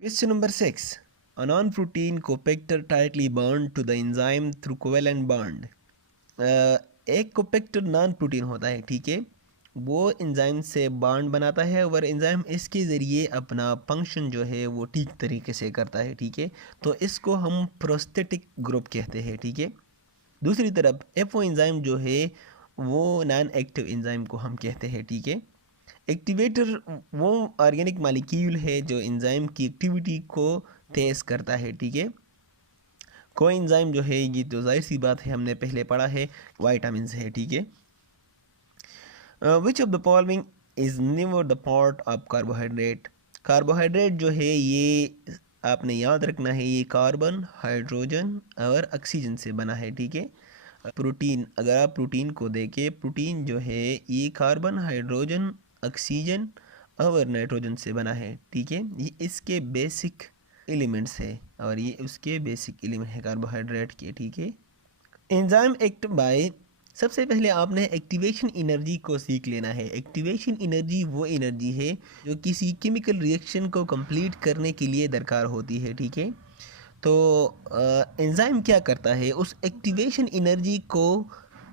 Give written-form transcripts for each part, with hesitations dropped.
Question number 6. A non-protein copeptor tightly bound to the enzyme through covalent bond. एक कोपेक्टर non protein होता है, ठीक है। वो एंजाइम से बॉन्ड बनाता है और एंजाइम इसके ज़रिए अपना फंक्शन जो है वो ठीक तरीके से करता है, ठीक है। तो इसको हम प्रोस्थेटिक ग्रुप कहते हैं, ठीक है। दूसरी तरफ एफओ एंजाइम जो है वो नॉन एक्टिव एंजाइम को हम कहते हैं, ठीक है। एक्टिवेटर वो ऑर्गेनिक मॉलिक्यूल है जो एंजाइम की एक्टिविटी को तेज़ करता है, ठीक है। कोएंजाइम जो है ये तो जाहिर सी बात है, हमने पहले पढ़ा है, वाइटामिन है, ठीक है। विच of the following is never the part of carbohydrate. Carbohydrate जो है ये आपने याद रखना है, ये कार्बन, हाइड्रोजन और ऑक्सीजन से बना है, ठीक है। प्रोटीन, अगर आप प्रोटीन को देखें, प्रोटीन जो है ये कार्बन, हाइड्रोजन, ऑक्सीजन और नाइट्रोजन से बना है, ठीक है। ये इसके बेसिक एलिमेंट्स है और ये उसके बेसिक एलिमेंट है कार्बोहाइड्रेट के, ठीक है। एंजाइम एक्ट बाय, सबसे पहले आपने एक्टिवेशन एनर्जी को सीख लेना है। एक्टिवेशन एनर्जी वो एनर्जी है जो किसी केमिकल रिएक्शन को कंप्लीट करने के लिए दरकार होती है, ठीक है। तो एंजाइम क्या करता है, उस एक्टिवेशन एनर्जी को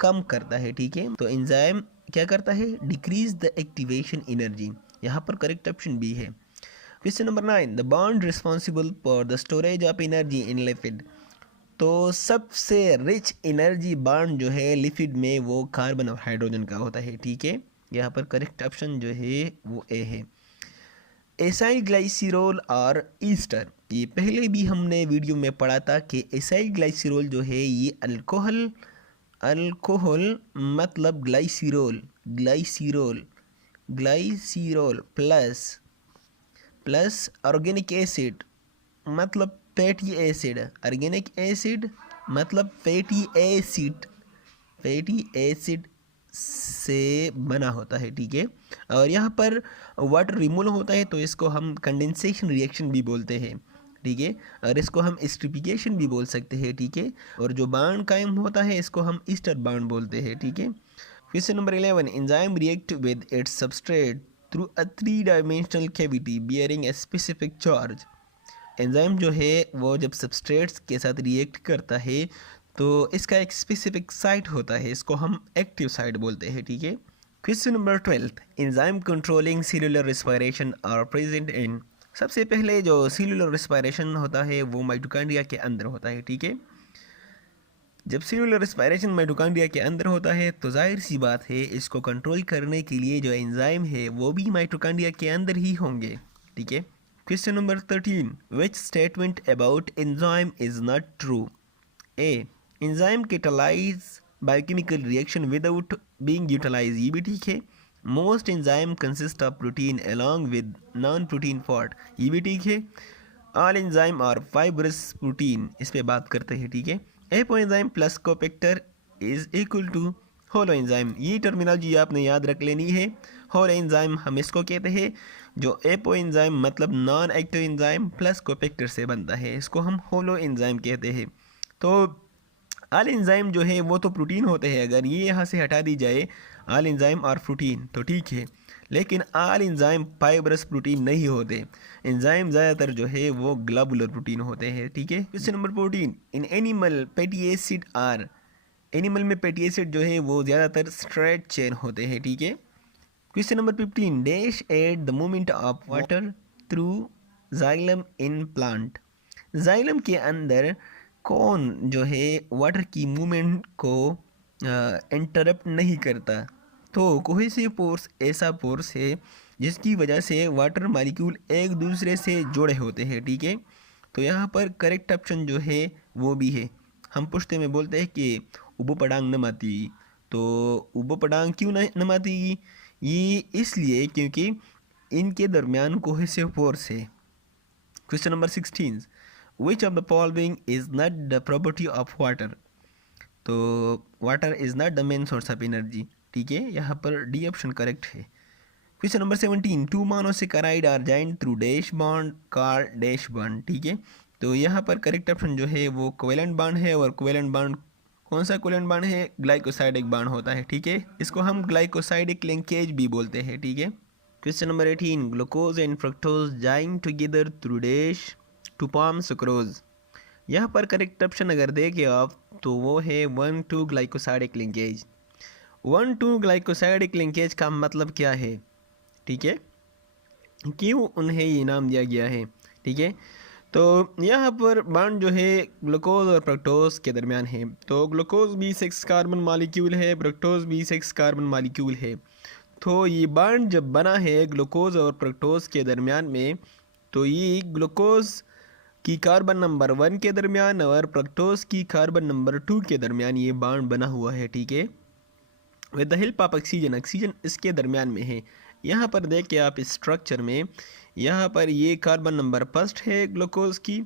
कम करता है, ठीक है। तो एंजाइम क्या करता है, डिक्रीज द एक्टिवेशन एनर्जी। यहाँ पर करेक्ट ऑप्शन बी है। Question number 9. The bond responsible for the storage of energy in lipid. तो सबसे रिच एनर्जी बॉन्ड जो है लिपिड में वो कार्बन और हाइड्रोजन का होता है, ठीक है। यहाँ पर करेक्ट ऑप्शन जो है वो ए है। एसाइल ग्लाइसिरोल और ईस्टर, ये पहले भी हमने वीडियो में पढ़ा था कि एसाइल ग्लाइसिरोल जो है ये अल्कोहल, अल्कोहल मतलब glycerol, glycerol, glycerol plus plus organic acid मतलब फैटी एसिड, ऑर्गेनिक एसिड मतलब फैटी एसिड, फैटी एसिड से बना होता है, ठीक है। और यहाँ पर वाटर रिमूवल होता है तो इसको हम कंडेंसेशन रिएक्शन भी बोलते हैं, ठीक है। और इसको हम एस्ट्रिफिकेशन भी बोल सकते हैं, ठीक है। और जो बांड कायम होता है इसको हम ईस्टर बांड बोलते हैं, ठीक है। Question number 11. Enzyme react with its substrate through a 3 dimensional cavity bearing a specific charge. Enzyme जो है वो जब सबस्ट्रेट्स के साथ रिएक्ट करता है तो इसका एक स्पेसिफिक साइट होता है, इसको हम एक्टिव साइट बोलते हैं, ठीक है। Question number 12. Enzyme controlling cellular respiration are present in. सबसे पहले जो सेलुलर रेस्पिरेशन होता है वो माइटोकॉन्ड्रिया के अंदर होता है, ठीक है। जब सेलुलर रेस्पिरेशन माइटोकॉन्ड्रिया के अंदर होता है तो जाहिर सी बात है इसको कंट्रोल करने के लिए जो एंजाइम है वो भी माइटोकॉन्ड्रिया के अंदर ही होंगे, ठीक है। Question number 13. Which statement about enzyme is not true. A. Enzyme catalyse biochemical reaction without being utilise, ये भी ठीक है। Most enzyme consist of protein along with non protein part, ये भी ठीक है। All enzyme are fibrous protein, इस पे बात करते हैं, ठीक है। Apo enzyme plus cofactor is equal to holo enzyme, ये टर्मिनोलॉजी आपने याद रख लेनी है। होलो एंजाइम हम इसको कहते हैं जो एपो एंजाइम मतलब नॉन एक्टिव एंजाइम प्लस कोपेक्टर से बनता है, इसको हम होलो एंजाइम कहते हैं। तो ऑल एंजाइम जो है वो तो प्रोटीन होते हैं, अगर ये यहाँ से हटा दी जाए ऑल एंजाइम और प्रोटीन तो ठीक है, लेकिन ऑल एंजाइम फाइब्रस प्रोटीन नहीं होते। एंजाइम ज़्यादातर जो है वो ग्लोबुलर प्रोटीन होते हैं, ठीक है। Question number 14. In animal fatty acid are, animal में फैटी एसिड जो है वो ज़्यादातर स्ट्रेट चेन होते हैं, ठीक है। Question number 15. Dash at the movement of water through xylem in plant. Xylem के अंदर कौन जो है वाटर की मूवमेंट को इंटरप्ट नहीं करता। तो कोहेसिव फोर्स ऐसा फोर्स है जिसकी वजह से वाटर मॉलिक्यूल एक दूसरे से जुड़े होते हैं, ठीक है। तो यहाँ पर करेक्ट ऑप्शन जो है वो भी है। हम पुश्ते में बोलते हैं कि उबो पडांग न माती, तो उबो पडांग क्यों न माती, ये इसलिए क्योंकि इनके दरमियान कोहेसिव फोर्स है। Question number 16. Which of the following is not the property of water. तो water is not the main source of energy, ठीक है। यहाँ पर डी ऑप्शन करेक्ट है। Question number 17. Two monosaccharide are joined through dash bond कार dash bond, ठीक है। तो यहाँ पर करेक्ट ऑप्शन जो है वो कोवेलेंट बॉन्ड है, और कोवेलेंट बॉन्ड कौन सा कोवेलेंट बॉन्ड है, ग्लाइकोसाइडिक बॉन्ड होता है, ठीक है। इसको हम ग्लाइकोसाइडिक लिंकेज भी बोलते हैं, ठीक है। Question number 18, glucose and fructose join together through dash to form sucrose. यहाँ पर करेक्ट ऑप्शन अगर देखें आप तो वो है 1,2 ग्लाइकोसाइडिक लिंकेज। 1,2 ग्लाइकोसाइडिक लिंकेज का मतलब क्या है, ठीक है, क्यों उन्हें ये नाम दिया गया है, ठीक है। तो यहाँ पर बॉन्ड जो है ग्लूकोज और फ्रक्टोज के दरमियान है। तो ग्लूकोज भी 6 कार्बन मालिक्यूल है, फ्रक्टोज भी 6 कार्बन मालिक्यूल है। तो ये बॉन्ड जब बना है ग्लूकोज और फ्रक्टोज के दरमियान में, तो ये ग्लूकोज की कार्बन नंबर 1 के दरमियान और फ्रक्टोज की कार्बन नंबर 2 के दरमियान ये बॉन्ड बना हुआ है, ठीक है। With the help of oxygen, oxygen इसके दरमियान में है। यहाँ पर देखिए आप इस स्ट्रक्चर में, यहाँ पर ये कार्बन नंबर फर्स्ट है ग्लूकोज की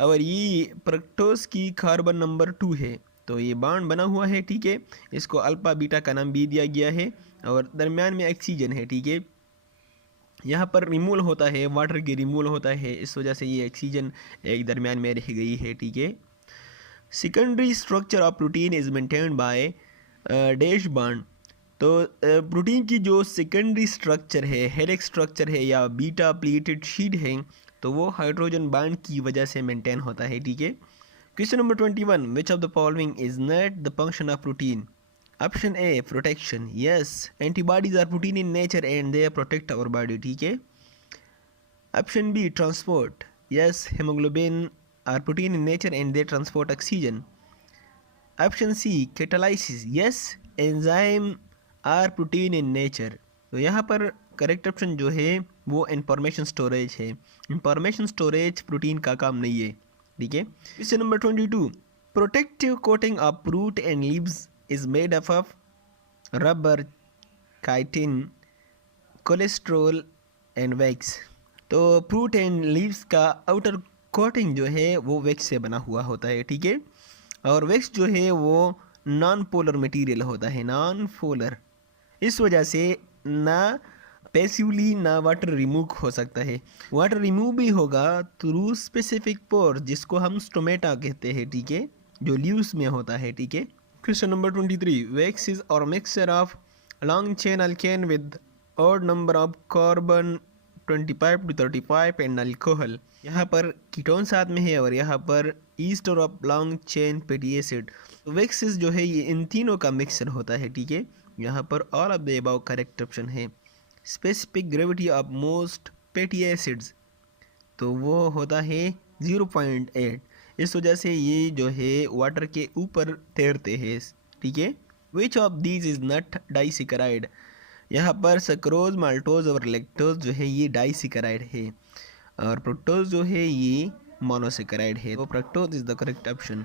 और ये फ्रक्टोज की कार्बन नंबर 2 है। तो ये बॉन्ड बना हुआ है, ठीक है। इसको अल्फा बीटा का नाम भी दिया गया है और दरमियान में ऑक्सीजन है, ठीक है। यहाँ पर रिमूवल होता है, वाटर की रिमूवल होता है, इस वजह से ये ऑक्सीजन एक दरमियान में रह गई है, ठीक है। Secondary structure of protein is maintained by dash bond. तो प्रोटीन की जो सेकेंडरी स्ट्रक्चर है, हेलिक्स स्ट्रक्चर है या बीटा प्लेटेड शीट है, तो वो हाइड्रोजन बॉन्ड की वजह से मेंटेन होता है, ठीक है। Question number 21, which of the following is not the function of protein. Option A protection, yes, antibodies are protein in nature and they protect our body, ठीक है। Option B transport, yes, haemoglobin are protein in nature and they transport oxygen. Option C catalysis, yes, enzyme are protein in nature. तो यहाँ पर correct option जो है वो information storage है। Information storage protein का काम नहीं है, ठीक है। Question number 22, protective coating of fruit and leaves is made up of rubber, chitin, cholesterol and wax. तो फ्रूट एंड लीव्स का आउटर कोटिंग जो है वो वैक्स से बना हुआ होता है, ठीक है। और वैक्स जो है वो नॉन पोलर मटेरियल होता है, नॉन पोलर। इस वजह से ना पैसिवली ना वाटर रिमूव हो सकता है। वाटर रिमूव भी होगा थ्रू स्पेसिफिक पोर, जिसको हम स्टोमेटा कहते हैं, ठीक है, जो लीव्स में होता है, ठीक है। क्वेश्चन नंबर 23, वैक्स इज और mixture of long chain alkane with odd number of carbon 25 to 35 and alcohol. यहाँ पर कीटोन साथ में है और यहाँ पर ester of long chain fatty acid. तो वैक्स जो है ये इन तीनों का मिक्सचर होता है, ठीक है। यहाँ पर all of the above correct option है। Specific gravity of most fatty acids, तो वो होता है 0.8। इस वजह से ये जो है वाटर के ऊपर तैरते हैं, ठीक है। Which of these is not disaccharide. यहाँ पर सक्रोज, माल्टोज और लैक्टोज जो है ये डाइसेकेराइड है और फ्रुक्टोज जो है ये मोनोसेकेराइड है। तो fructose is the correct option.